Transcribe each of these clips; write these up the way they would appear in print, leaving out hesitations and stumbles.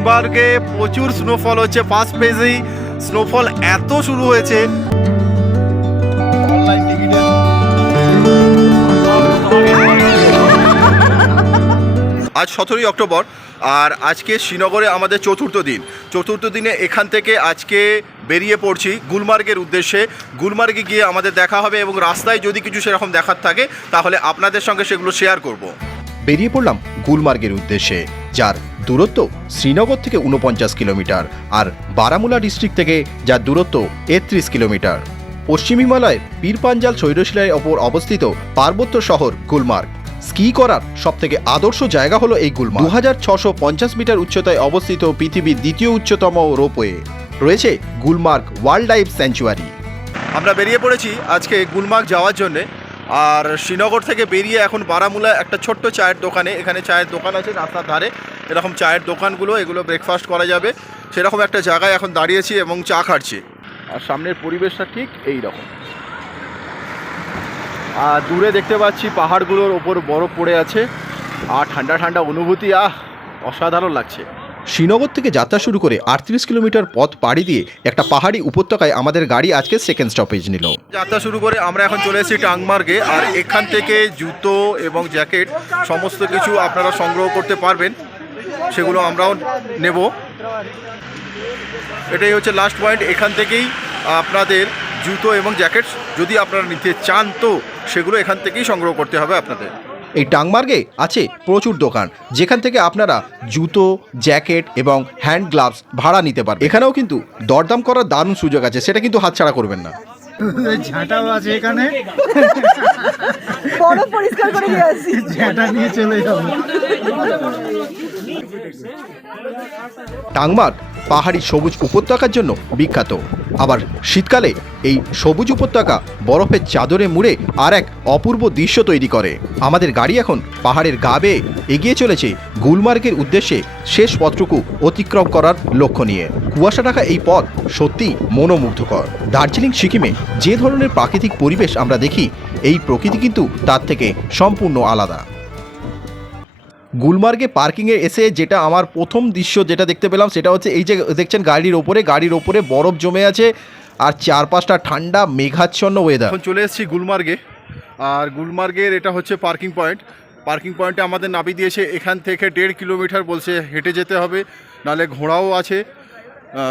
গুলমার্গে প্রচুর স্নোফল হচ্ছে, first ফেজেই snowfall এত শুরু হয়েছে। আজ 17ই অক্টোবর আর আজকে শ্রীনগরে আমাদের চতুর্থ দিনে এখান থেকে আজকে বেরিয়ে পড়ছি গুলমার্গের উদ্দেশ্যে। গুলমার্গে গিয়ে আমাদের দেখা হবে এবং রাস্তায় যদি কিছু সেরকম দেখার থাকে তাহলে আপনাদের সঙ্গে সেগুলো শেয়ার করব। বেরিয়ে পড়লাম গুলমার্গের উদ্দেশ্যে, যার দূরত্ব শ্রীনগর থেকে 49 কিলোমিটার আর বারামুলা ডিস্ট্রিক্ট থেকে যার দূরত্ব 31 কিলোমিটার। পশ্চিম হিমালয়ের পীরপাঞ্জাল শৈলশিলার ওপর অবস্থিত পার্বত্য শহর গুলমার্গ। স্কি করার সবথেকে আদর্শ জায়গা হলো এই গুলমার্গ। 2650 মিটার উচ্চতায় অবস্থিত পৃথিবীর দ্বিতীয় উচ্চতম রোপওয়ে রয়েছে গুলমার্গ ওয়াইল্ড লাইফ স্যাংচুয়ারি। আমরা বেরিয়ে পড়েছি আজকে গুলমার্গ যাওয়ার জন্যে। আর শ্রীনগর থেকে বেরিয়ে এখন বারামুলা একটা ছোট্ট চায়ের দোকানে, এখানে চায়ের দোকান আছে রাস্তার ধারে, এরকম চায়ের দোকানগুলো, এগুলো ব্রেকফাস্ট করা যাবে সেরকম একটা জায়গায় এখন দাঁড়িয়েছি এবং চা খাচ্ছি। আর সামনের পরিবেশটা ঠিক এই রকম। আর দূরে দেখতে পাচ্ছি পাহাড়গুলোর ওপর বরফ পড়ে আছে আর ঠান্ডা ঠান্ডা অনুভূতি, অসাধারণ লাগছে। শ্রীনগর থেকে যাত্রা শুরু করে 38 কিলোমিটার পথ পাড়ি দিয়ে একটা পাহাড়ি উপত্যকায় আমাদের গাড়ি আজকে সেকেন্ড স্টপেজ নিল। যাত্রা শুরু করে আমরা এখন চলে এসেছি টাংমার্গে। আর এখান থেকে জুতো এবং জ্যাকেট সমস্ত কিছু আপনারা সংগ্রহ করতে পারবেন, সেগুলো আমরাও নেব। এটাই হচ্ছে লাস্ট পয়েন্ট। এখান থেকেই আপনাদের জুতো এবং জ্যাকেট যদি আপনারা নিতে চান তো সেগুলো এখান থেকেই সংগ্রহ করতে হবে আপনাদের। এই টাংমার্গে আছে প্রচুর দোকান, যেখান থেকে আপনারা জুতো, জ্যাকেট এবং হ্যান্ড গ্লাভস ভাড়া নিতে পারবেন। এখানেও কিন্তু দরদাম করার দারুণ সুযোগ আছে, সেটা কিন্তু হাতছাড়া করবেন না। ঝাঁটাও আছে এখানে, বড় পরিষ্কার করে নিয়ে আসি, ঝাঁটা নিয়ে চলে যাবো। টাংমার্গ পাহাড়ি সবুজ উপত্যকার জন্য বিখ্যাত। আবার শীতকালে এই সবুজ উপত্যকা বরফের চাদরে মুড়ে আর এক অপূর্ব দৃশ্য তৈরি করে। আমাদের গাড়ি এখন পাহাড়ের গা বেয়ে এগিয়ে চলেছে গুলমার্গের উদ্দেশ্যে, শেষ পথটুকু অতিক্রম করার লক্ষ্য নিয়ে। কুয়াশা ঢাকা এই পথ সত্যি মনোমুগ্ধকর। দার্জিলিং সিকিমে যে ধরনের প্রাকৃতিক পরিবেশ আমরা দেখি, এই প্রকৃতি কিন্তু তার থেকে সম্পূর্ণ আলাদা। গুলমার্গে পার্কিংয়ে এসে যেটা আমার প্রথম দৃশ্য যেটা দেখতে পেলাম সেটা হচ্ছে এই যে দেখছেন গাড়ির ওপরে বরফ জমে আছে আর চারপাশটা ঠান্ডা মেঘাচ্ছন্ন ওয়েদার। এখন চলে এসেছি গুলমার্গে। আর গুলমার্গের এটা হচ্ছে পার্কিং পয়েন্টে আমাদের নামিয়ে দিয়েছে। এখান থেকে 1.5 কিলোমিটার বলছে হেঁটে যেতে হবে, নাহলে ঘোড়াও আছে,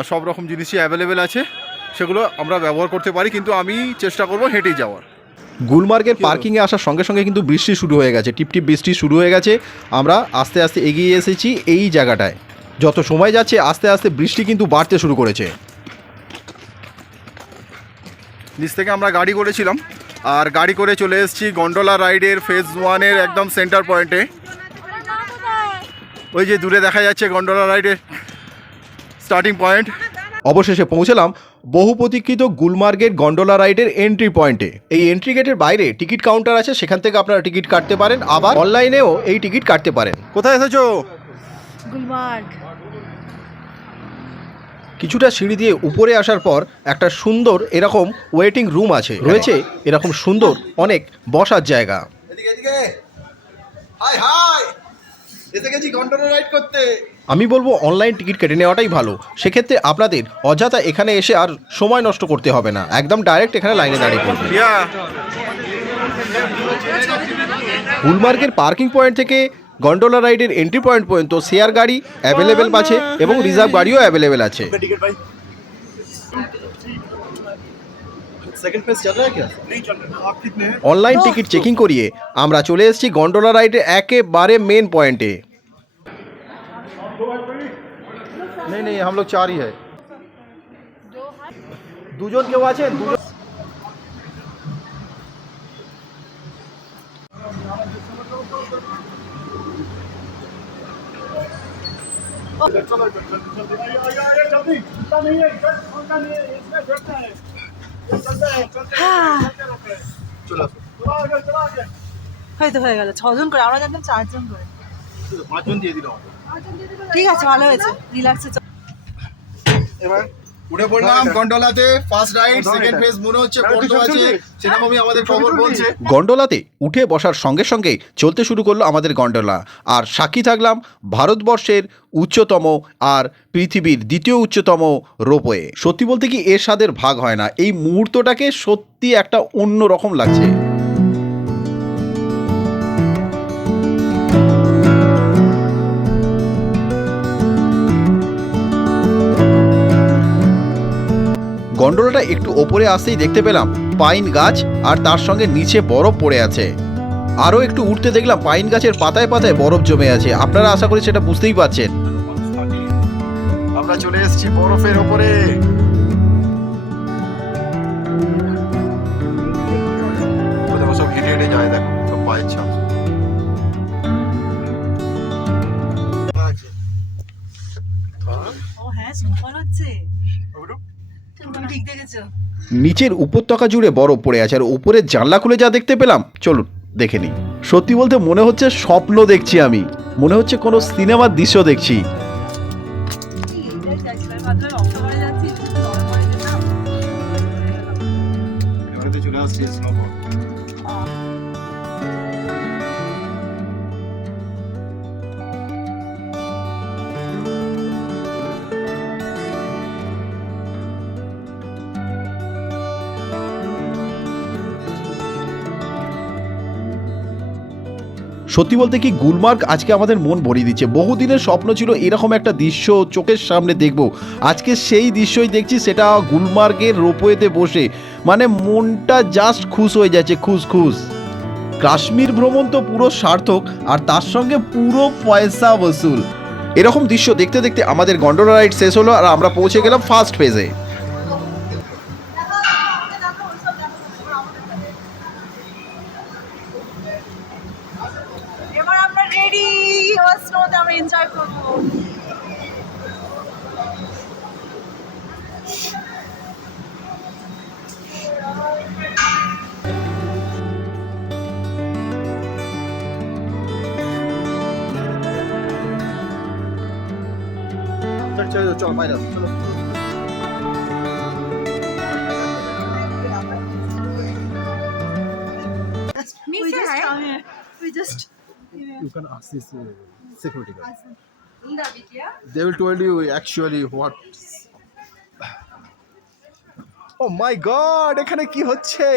সব রকম জিনিসই অ্যাভেলেবেল আছে, সেগুলো আমরা ব্যবহার করতে পারি, কিন্তু আমি চেষ্টা করব হেঁটেই যাওয়ার। গুলমার্গের পার্কিংয়ে আসার সঙ্গে সঙ্গে কিন্তু বৃষ্টি শুরু হয়ে গেছে, টিপটিপ বৃষ্টি শুরু হয়ে গেছে। আমরা আস্তে আস্তে এগিয়ে এসেছি এই জায়গাটায়। যত সময় যাচ্ছে আস্তে আস্তে বৃষ্টি কিন্তু বাড়তে শুরু করেছে। নিচ থেকে আমরা গাড়ি করেছিলাম আর গাড়ি করে চলে এসেছি গন্ডোলা রাইডের ফেজ 1-এর একদম সেন্টার পয়েন্টে। ওই যে দূরে দেখা যাচ্ছে গন্ডোলা রাইডের স্টার্টিং পয়েন্ট। অবশেষে পৌঁছলাম বহু প্রতীক্ষিত গুলমার্গের গন্ডোলা রাইডের এন্ট্রি পয়েন্টে। এই এন্ট্রি গেটের বাইরে টিকিট কাউন্টার আছে, সেখান থেকে আপনারা টিকিট কাটতে পারেন, আবার অনলাইনেও এই টিকিট কাটতে পারেন। কোথায় এসেছো? গুলমার্গ। কিছুটা সিঁড়ি দিয়ে উপরে আসার পর একটা সুন্দর এরকম ওয়েটিং রুম আছে, রয়েছে এরকম সুন্দর অনেক বসার জায়গা। আমি বলবো অনলাইন টিকিট কেটে নেওয়াটাই ভালো, সেক্ষেত্রে আপনাদের অযথা এখানে এসে আর সময় নষ্ট করতে হবে না, একদম ডাইরেক্ট এখানে লাইনে দাঁড়িয়ে পড়বে। গুলমার্গের পার্কিং পয়েন্ট থেকে গন্ডোলা রাইডের এন্ট্রি পয়েন্ট পর্যন্ত শেয়ার গাড়ি অ্যাভেলেবেল আছে এবং রিজার্ভ গাড়িও অ্যাভেলেবেল আছে। অনলাইন টিকিট চেকিং করিয়ে আমরা চলে এসেছি গন্ডোলা রাইডের একেবারে মেন পয়েন্টে। नहीं हम लोग 4 ही है। দুজন কেউ আছেন? হয়তো হয়ে গেল 6 জন করে, আমরা জানতাম 4 জন করে। 5 জন দিয়ে দিলাম। ঠিক আছে, ভালো হয়েছে, রিল্যাক্সে। এবার উঠে পড়লাম গন্ডোলাতে, ফার্স্ট রাইড, সেকেন্ড ফেজ মনে হচ্ছে বন্ধ আছে, সেরকমই আমাদের খবর বলছে। গন্ডোলাতে উঠে বসার সঙ্গে সঙ্গে চলতে শুরু করলো আমাদের গন্ডোলা, আর সাক্ষী থাকলাম ভারতবর্ষের উচ্চতম আর পৃথিবীর দ্বিতীয় উচ্চতম রোপওয়ে। সত্যি বলতে কি এর স্বাদের ভাগ হয় না, এই মুহূর্তটাকে সত্যি একটা অন্য রকম লাগছে। গন্ডোলাটা একটু ওপরে আসতেই দেখতে পেলাম পাইন গাছ, আর তার সঙ্গে নিচে বরফ পড়ে আছে। আরও একটু উঠতে দেখলাম পাইন গাছের পাতায় পাতায় বরফ জমে আছে। আপনারা আশা করি সেটা বুঝতেই পারছেন। আমরা চলে এসেছি বরফের ওপরে। দেখো সব হেঁটে হেঁটে যায়, দেখো সব পায়ের ছাপ। ও হ্যাঁ, স্নোফল হচ্ছে। তুমি ঠিক দেখেছো? নিচের উপত্যকা জুড়ে বরফ পড়ে আছে, আর উপরের জানলা খুলে যা দেখতে পেলাম চলুন দেখে নিই। সত্যি বলতে মনে হচ্ছে স্বপ্ন দেখছি আমি, মনে হচ্ছে কোনো সিনেমার দৃশ্য দেখছি। অক্টোবরে যাচ্ছি, নভেম্বরে যেতাম। এবারে চলে আসছি স্নোফল। সত্যি বলতে কি গুলমার্গ আজকে আমাদের মন ভরিয়ে দিচ্ছে। বহুদিনের স্বপ্ন ছিল এরকম একটা দৃশ্য চোখের সামনে দেখব, আজকে সেই দৃশ্যই দেখছি, সেটা গুলমার্গের রোপওয়েতে বসে। মানে মনটা জাস্ট খুশ হয়ে যাচ্ছে, খুশ খুশ। কাশ্মীর ভ্রমণ তো পুরো সার্থক, আর তার সঙ্গে পুরো পয়সা বসুল। এরকম দৃশ্য দেখতে দেখতে আমাদের গন্ডোলা রাইড শেষ হলো, আর আমরা পৌঁছে গেলাম ফার্স্ট ফেজে। এবার আমরা রেডি, এবার স্নোতে আমরা এনজয় করবো। চলো চলো বাইরে চলো। We just come here. We just You can ask this security guard. They will tell you actually what. Oh my god, এখানে কি হচ্ছে?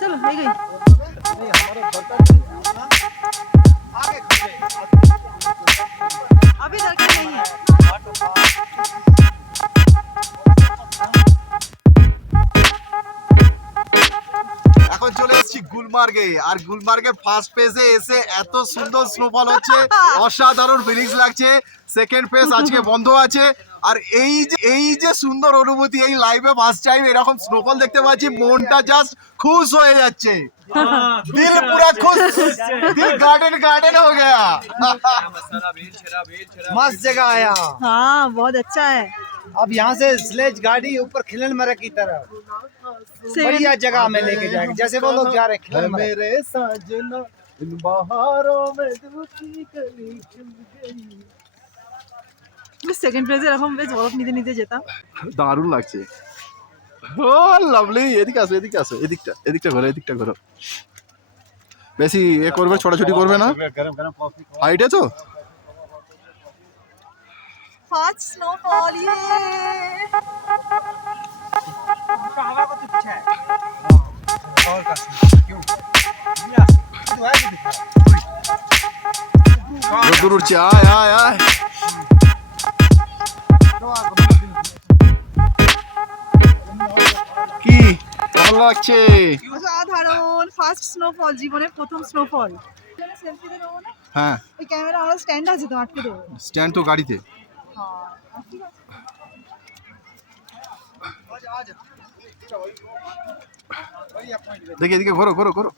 चलो ले गई। अभी दरकार नहीं है। এখন চলে এসেছি গুলমার্গে, আর গুলমার্গের ফার্স্ট ফেজে এসে এত সুন্দর স্নোফল হচ্ছে, অসাধারণ ফিলিংস লাগছে। সেকেন্ড ফেজ আজকে বন্ধ আছে, আর এই যে সুন্দর অনুভূতি, এই লাইভে ফার্স্ট টাইম এরকম স্নোফল দেখতে পাচ্ছি, মনটা জাস্ট খুশ হয়ে যাচ্ছে। दिल पूरा खुश, दिल गार्डन गार्डन हो गया। मस्त जगह है यहाँ। हाँ बहुत अच्छा है। अब यहाँ से स्लेज गाड़ी ऊपर खिलन मरा की तरफ बढ़िया जगह में लेके जाएंगे, जैसे वो लोग जा रहे हैं खिलन मरा। मेरे साजना इन बहारों में दिल की कली खिल गई। সেকেন্ড প্লেসে এরকম বেশ বরফ নিতে নিতে যেতাম। দারুণ লাগছে। ও লাভলি, এদিকে আসো এদিকে আসো, এদিকটা ঘোরো, এদিকটা ঘোরো। বেশি এ করবে, ছোটাছুটি করবে না, হাইট আছে। ফার্স্ট স্নোফল, ইয়ে রোদ্দুর উঠছে, আয় আয় আয়। কি ভালো লাগছে? অসাধারণ, ফার্স্ট স্নোফল, জীবনের প্রথম স্নোফল। সেলফি দেবো না? হ্যাঁ, ওই ক্যামেরা আমার স্ট্যান্ড আছে তো, আটকে দেবো। স্ট্যান্ড তো গাড়িতে। হ্যাঁ, ঠিক আছে। দেখি এদিকে ঘোরো ঘোরো ঘোরো।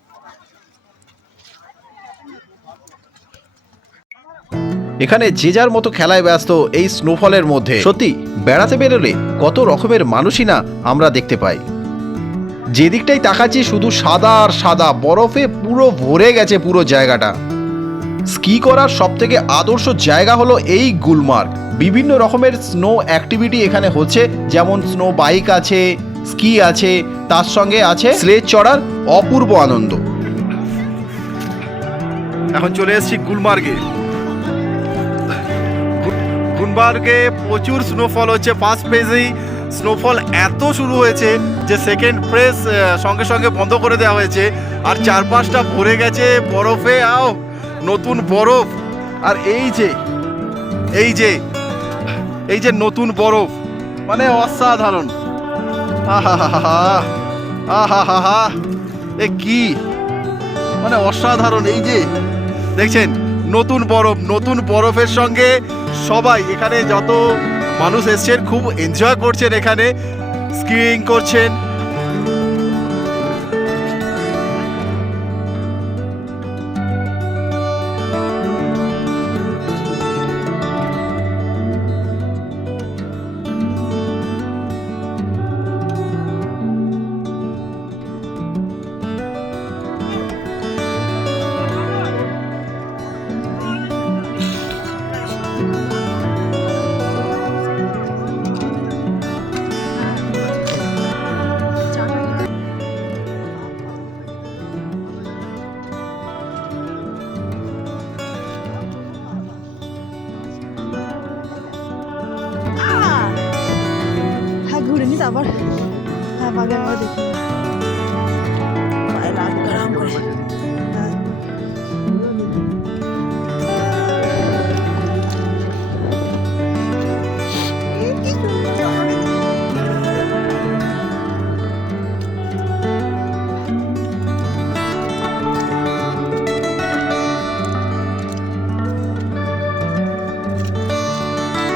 এখানে যে যার মতো খেলায় ব্যস্ত এই স্নোফলের মধ্যে। সত্যি বেড়াতে বেরোলে কত রকমের মানুষই না আমরা দেখতে পাই। যেদিকটাই তাকাচ্ছি শুধু সাদা আর সাদা, বরফে পুরো ভরে গেছে পুরো জায়গাটা। স্কি করার সব থেকে আদর্শ জায়গা হলো এই গুলমার্গ। বিভিন্ন রকমের স্নো অ্যাক্টিভিটি এখানে হচ্ছে, যেমন স্নো বাইক আছে, স্কি আছে, তার সঙ্গে আছে স্লেজ চড়ার অপূর্ব আনন্দ। এখন চলে এসেছি গুলমার্গে। গুলমার্গে প্রচুর স্নোফল হচ্ছে। ফার্স্ট ফেজেই স্নোফল এত শুরু হয়েছে যে সেকেন্ড ফেজ সঙ্গে সঙ্গে বন্ধ করে দেওয়া হয়েছে, আর চারপাশটা ভরে গেছে বরফে। নতুন বরফ, আর এই যে নতুন বরফ, মানে অসাধারণ। আহা, এ কি মানে অসাধারণ। এই যে দেখছেন নতুন বরফ, নতুন বরফের সঙ্গে সবাই এখানে যত মানুষ এসছেন খুব এনজয় করছেন, এখানে স্কিইং করছেন। হ্যাঁ ঘুরে নিস আবার। হ্যাঁ বাগে আবার দেখি পায়ে লাগ গরম করে। হ্যাঁ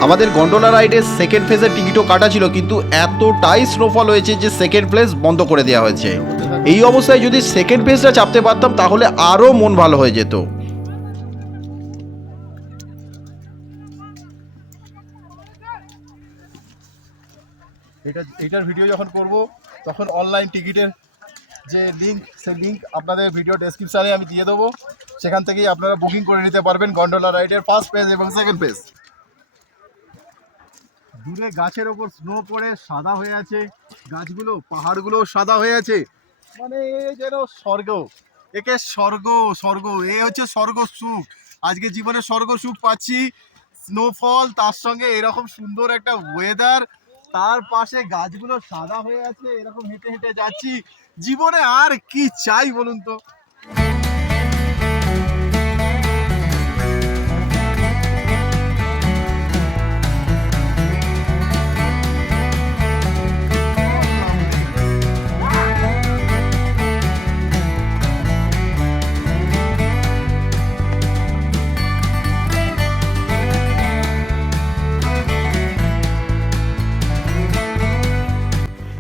আমাদের গন্ডোলা রাইডের সেকেন্ড ফেজের টিকিটও কাটা ছিল, কিন্তু এতটাই স্নোফল হয়েছে যে সেকেন্ড ফেজ বন্ধ করে দেওয়া হয়েছে। এই অবস্থায় যদি সেকেন্ড ফেজটা চাপতে পারতাম তাহলে আরও মন ভালো হয়ে যেত। এইটার ভিডিও যখন করব তখন অনলাইন টিকিটের যে লিঙ্ক, সেই লিঙ্ক আপনাদের ভিডিও ডেসক্রিপশানে আমি দিয়ে দেবো। সেখান থেকেই আপনারা বুকিং করে নিতে পারবেন গন্ডোলা রাইডের ফার্স্ট পেজ এবং সেকেন্ড পেজ। দূরে গাছের ওপর স্নো পড়ে সাদা হয়ে আছে, গাছগুলো পাহাড়গুলো সাদা হয়ে আছে, মানে যেন স্বর্গ। একে স্বর্গ এ হচ্ছে স্বর্গ সুখ। আজকে জীবনে স্বর্গ সুখ পাচ্ছি। স্নোফল, তার সঙ্গে এরকম সুন্দর একটা ওয়েদার, তার পাশে গাছগুলো সাদা হয়ে আছে, এরকম হেঁটে হেঁটে যাচ্ছি। জীবনে আর কি চাই বলুন তো।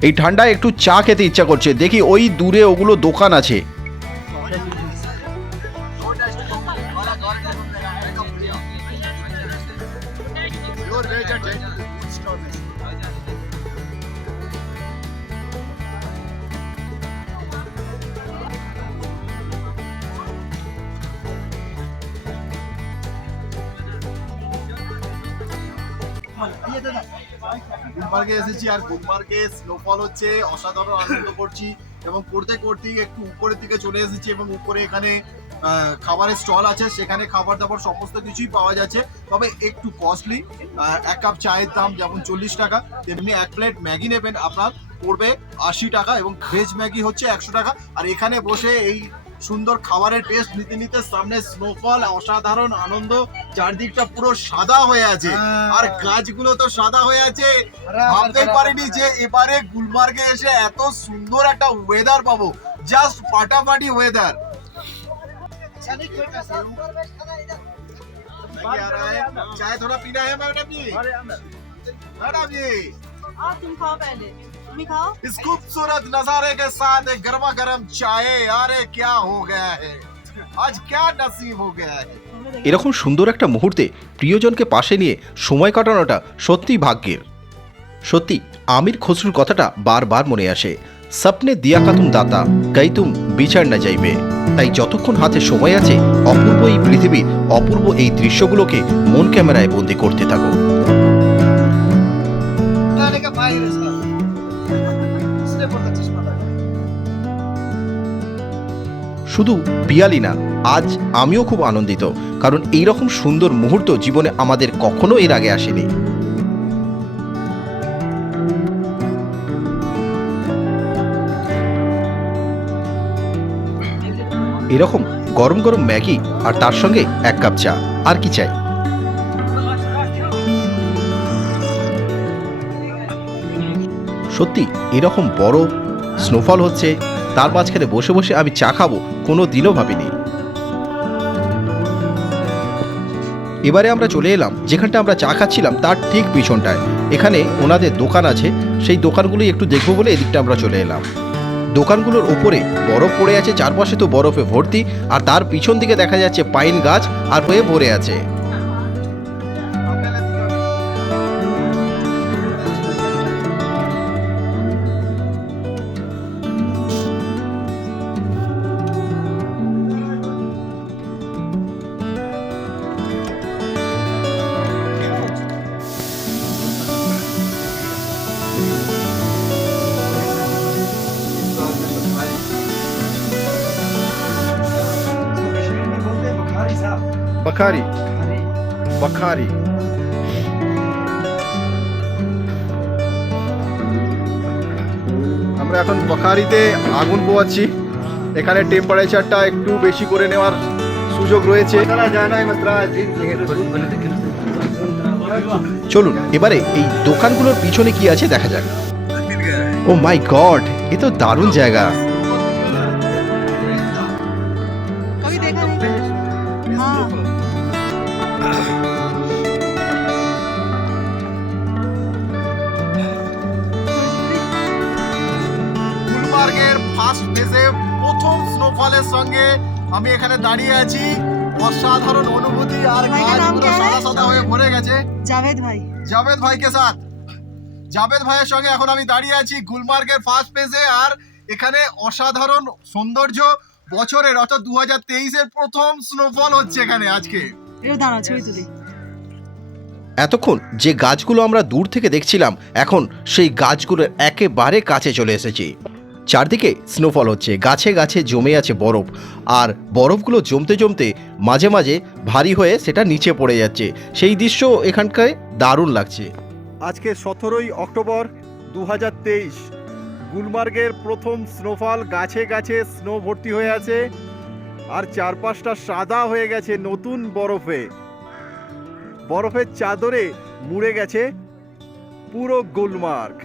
এই ঠান্ডায় একটু চা খেতে ইচ্ছা করছে। দেখি ওই দূরে ওগুলো দোকান আছে। গুলমার্গে এসেছি, আর গুলমার্গে স্নোফল হচ্ছে, অসাধারণ আনন্দ করছি, এবং করতে করতেই একটু উপরের দিকে চলে এসেছি, এবং উপরে এখানে খাবারের স্টল আছে, সেখানে খাবার দাবার সমস্ত কিছুই পাওয়া যাচ্ছে, তবে একটু কস্টলি। এক কাপ চায়ের দাম যেমন 40 টাকা, তেমনি এক প্লেট ম্যাগি নেবেন আপনার পড়বে 80 টাকা, এবং ভেজ ম্যাগি হচ্ছে 100 টাকা। আর এখানে বসে এই সুন্দর খাবারের টেস্ট নিতে নিতে সামনে স্নোফল, অসাধারণ আনন্দ, চারদিকটা পুরো সাদা হয়ে আছে, আর গাছগুলো তো সাদা হয়ে আছে। ভাবতেই পারিনি যে এবারে গুলমার্গে এসে এত সুন্দর একটা ওয়েদার পাবো, জাস্ট ফাটাফাটি ওয়েদার। चाय थोड़ा पीना है मैडम जी। मैडम जी तुम खाओ पहले, तुम ही खाओ। इस खूबसूरत नजारे के साथ एक गर्मा गर्म चाय, अरे क्या हो गया है। आज क्या नसीब हो गया है। এরকম সুন্দর একটা মুহূর্তে প্রিয়জনকে পাশে নিয়ে সময় কাটানোটা সত্যিই ভাগ্যের। সত্যি আমির খসরুর কথাটা বারবার মনে আসে, সপনে দিয়া কাতুম দাতা কাই তুম বিচার না যাইবে। তাই যতক্ষণ হাতে সময় আছে অপূর্ব এই পৃথিবীর অপূর্ব এই দৃশ্যগুলোকে মন ক্যামেরায় বন্দি করতে থাকো। लाने का भाई रे साहब इसने बहुत चश्मा लगा শুধু পিয়ালি না, আজ আমিও খুব আনন্দিত, কারণ এই রকম সুন্দর মুহূর্ত জীবনে আমাদের কখনো এর আগে আসেনি। এরকম গরম গরম ম্যাগি আর তার সঙ্গে এক কাপ চা, আর কি চাই। সত্যি এরকম বড় স্নোফল হচ্ছে, তার মাঝখানে বসে বসে আমি চা খাবো কোনো দিনও ভাবিনি। এবারে আমরা চলে এলাম যেখানটা আমরা চা খাচ্ছিলাম তার ঠিক পিছনটায়। এখানে ওনাদের দোকান আছে, সেই দোকানগুলোই একটু দেখবো বলে এদিকটা আমরা চলে এলাম। দোকানগুলোর ওপরে বরফ পড়ে আছে, চারপাশে তো বরফে ভর্তি, আর তার পিছন দিকে দেখা যাচ্ছে পাইন গাছ আর হয়ে ভরে আছে। बुखारी साहब बखारी बखारी আমরা এখন বখারিতে আগুন পোয়াচ্ছি। এখানে টেম্পারেচারটা একটু বেশি করে নেওয়ার সুযোগ রয়েছে। চলুন এবারে এই দোকানগুলোর পিছনে কি আছে দেখা যাক। ও মাই গড, এ তো দারুণ জায়গা। कभी देखा नहीं। हाँ গুলমার্গের ফার্স্ট ফেজে প্রথম স্নোফলের সঙ্গে আমি এখানে দাঁড়িয়ে আছি। অসাধারণ অনুভূতি, আর ভাই का नाम গাছগুলো क्या है? সাদা সাদা হয়ে ভরে গেছে। जावेद भाई। জাভেদ ভাইকে সাথ, জাভেদ ভাইয়ের সঙ্গে এখন আমি দাঁড়িয়ে আছি গুলমার্গের ফার্স্ট ফেজে। আর এখানে অসাধারণ সৌন্দর্য, বছরের অর্থাৎ 2023-এর প্রথম স্নোফল হচ্ছে এখানে আজকে। এর দাঁড়া ছবি তুলি। এতক্ষণ যে গাছগুলো আমরা দূর থেকে দেখছিলাম, এখন সেই গাছগুলোর একেবারে কাছে চলে এসেছি। চারদিকে স্নোফল হচ্ছে, গাছে গাছে জমে আছে বরফ, আর বরফগুলো জমতে জমতে মাঝে মাঝে ভারী হয়ে সেটা নিচে পড়ে যাচ্ছে। সেই দৃশ্য এখানকার দারুণ লাগছে। আজকে 17ই অক্টোবর 2023, গুলমার্গের প্রথম স্নোফল। গাছে গাছে স্নো ভর্তি হয়ে আছে, আর চারপাশটা সাদা হয়ে গেছে নতুন বরফে। বরফের চাদরে মুড়ে গেছে পুরো গুলমার্গ।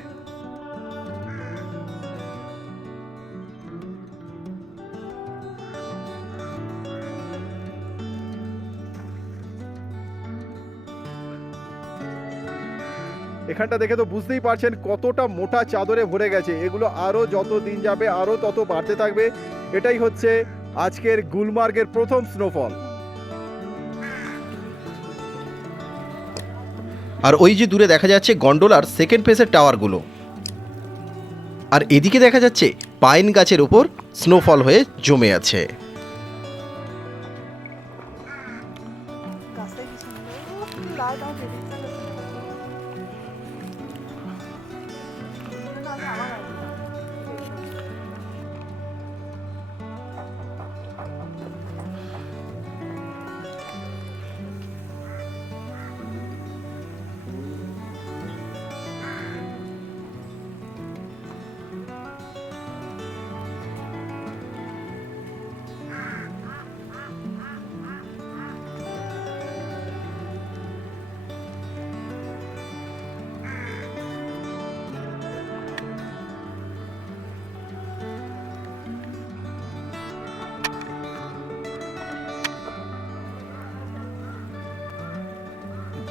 এখানটা দেখে তো বুঝতেই পারছেন কতটা মোটা চাদরে ভরে গেছে। এগুলো আরও যত দিন যাবে আরও তত বাড়তে থাকবে। এটাই হচ্ছে আজকের গুলমার্গের প্রথম স্নোফল। আর ওই যে দূরে দেখা যাচ্ছে গন্ডোলার সেকেন্ড ফেজের টাওয়ারগুলো, আর এদিকে দেখা যাচ্ছে পাইন গাছের উপর স্নোফল হয়ে জমে আছে।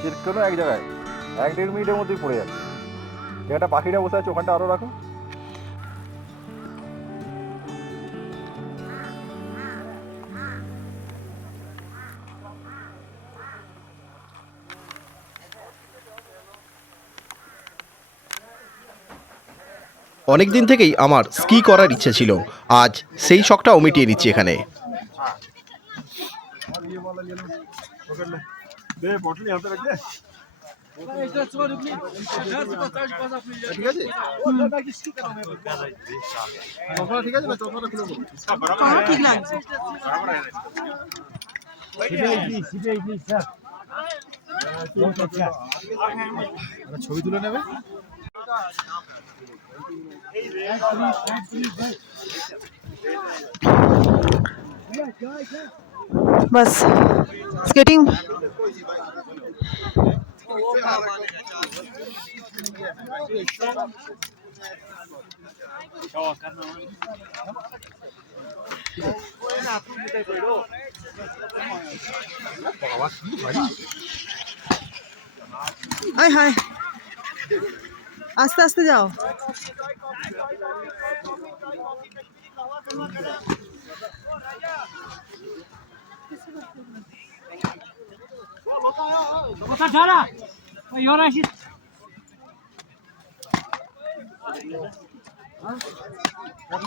যে কোনো এক জায়গায় 1-1.5 মিনিটের মধ্যেই পড়ে যাচ্ছে। যেখানটা পাখিটা বসে আছে ওখানটা আরও রাখো। অনেক দিন থেকেই আমার স্কি করার ইচ্ছে ছিল, আজ সেই শখটাও মিটিয়ে নিচ্ছি এখানে। আমার ঠিক লাগছে। ছবি তুলে নেবে। बस स्केटिंग हाय हाय आस्ते आस्ते जाओ।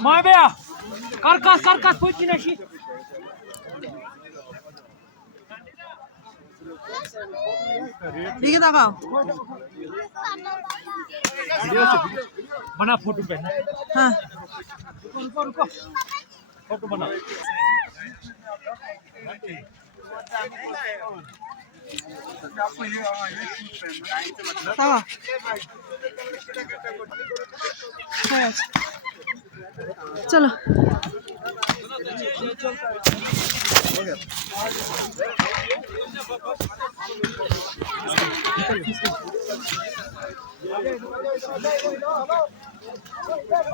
Mabea! Karkas, pojďte naši! ठीक है दबाओ। बना फोटो पे हाँ रुको फोटो बना दबाओ। चलो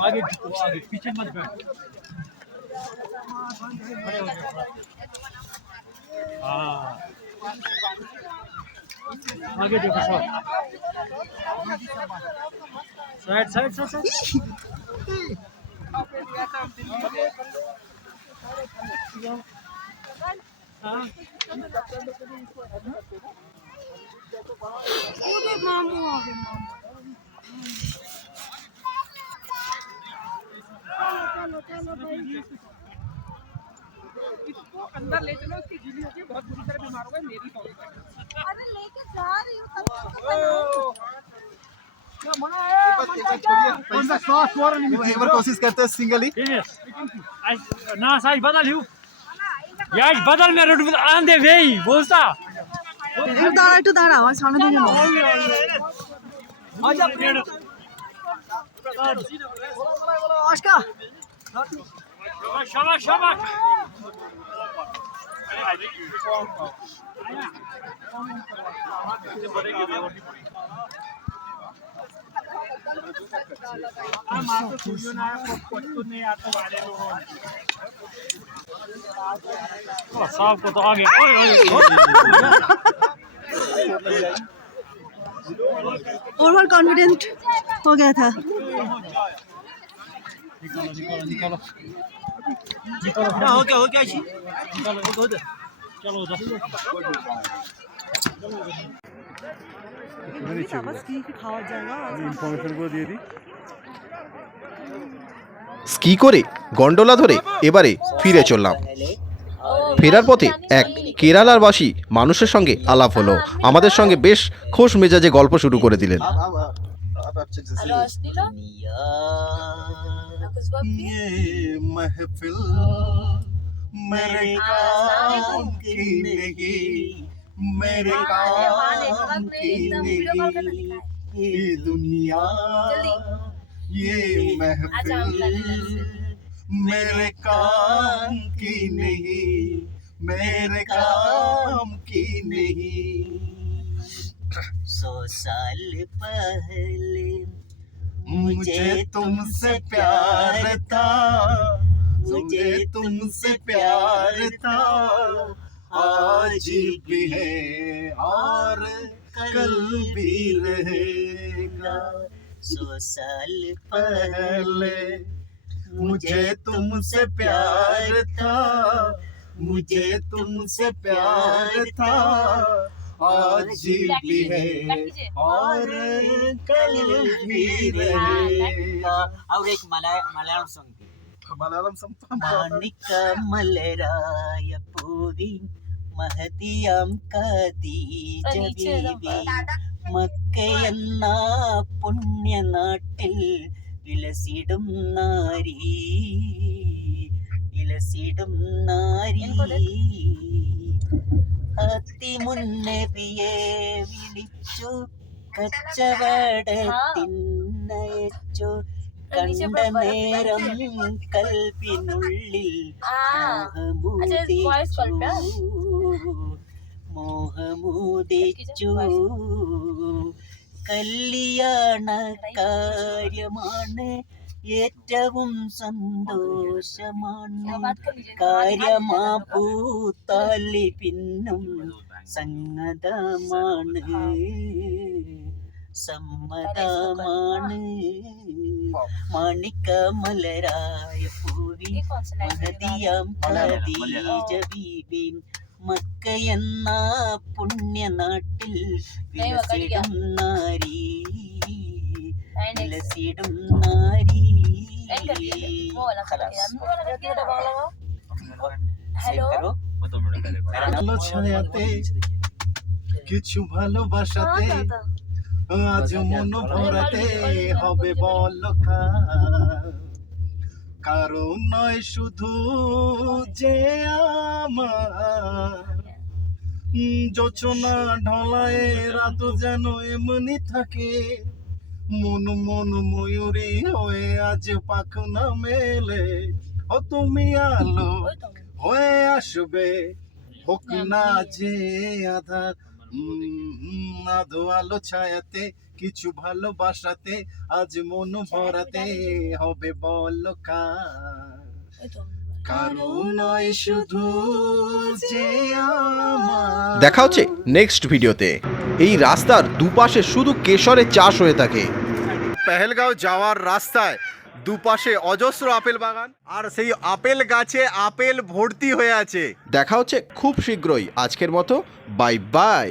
आगे पीछे मत बैठ हाँ आगे देखो सब साइड इसको अंदर ले चलो, उसकी गीली होती है, बहुत बुरी तरह बीमार हो गए, मेरी कॉल कर। अरे लेके जा रही हूँ एक बार कोशिश करते हैं सिंगल ही। ना साइज बदल यू यार बदल में रोड आंदे वेई बोलता একটু দাঁড়া আমার সামনে দিকে নাও। आजा पेड़ शाबाश साहब को तो आगे ओवर कॉन्फिडेंट हो गया था। हो गया चलो খাওয়া জায়গা স্কি করে গন্ডোলা ধরে এবারে ফিরে চললাম। ফেরার পথে এক কেরালারবাসী মানুষের সঙ্গে আলাপ হলো, আমাদের সঙ্গে বেশ খোশ মেজাজে গল্প শুরু করে দিলেন। मेरे काम की नहीं, मेरे काम की नहीं। 100 साल पहले मुझे तुमसे प्यार था, मुझे तुमसे प्यार था, आज भी है और कल भी रहेगा। 100 साल पहले मुझे तुमसे प्यार था, मुझे तुमसे प्यार था, आज भी है और कल भी रहेगा। और एक मलयालम सॉन्ग थी, മലയാളം സംഭവം മാണിക്ക മലരായ പൂവി മഹതിയാം ഖദീജ ബീവി മക്കയെന്ന പുണ്യനാട്ടിൽ വിലസിടും നാരി അതിമുന്നബിയെ വിളിച്ചു കച്ചവടത്തിനയച്ചു കണ്ട നേരം കൽബിനുള്ളിൽ മോഹമൂദിച്ചു കല്യാണ കാര്യമാണ് ഏറ്റവും സന്തോഷമാണ് കാര്യമാപ്പൂത്താലി പിന്നും സമ്മതമാണ് മാണിക്കമലരായ പൂവി മഹതിയാം ഖദീജ ബീബി മക്കയെന്ന പുണ്യനാട്ടിൽ വിലസിടും നാരി আলো ছায়াতে কিছু ভালোবাসাতে আজ মন ভরাতে হবে বলকা কারণ নয় শুধু যে আমার যোচনা ঢলায় রাত যেন এমনি থাকে মন মন ময়ূরী হয়ে আজ পাখনা মেলে ও তুমি আলো হয়ে আসবে হোক না যে আধার আধো আলো ছায়াতে কিছু ভালোবাসাতে আজ মন ভরাতে হবে বলকা কারণ নয় শুধু যে আমার। দেখা হচ্ছে নেক্সট ভিডিওতে। এই রাস্তার দুপাশে শুধু কেশরের চাষ হয়ে থাকে। পেহেলগাঁও যাওয়ার রাস্তায় দুপাশে অজস্র আপেল বাগান আর সেই আপেল গাছে আপেল ভর্তি হয়ে আছে। দেখা হচ্ছে খুব শীঘ্রই। আজকের মতো বাই বাই।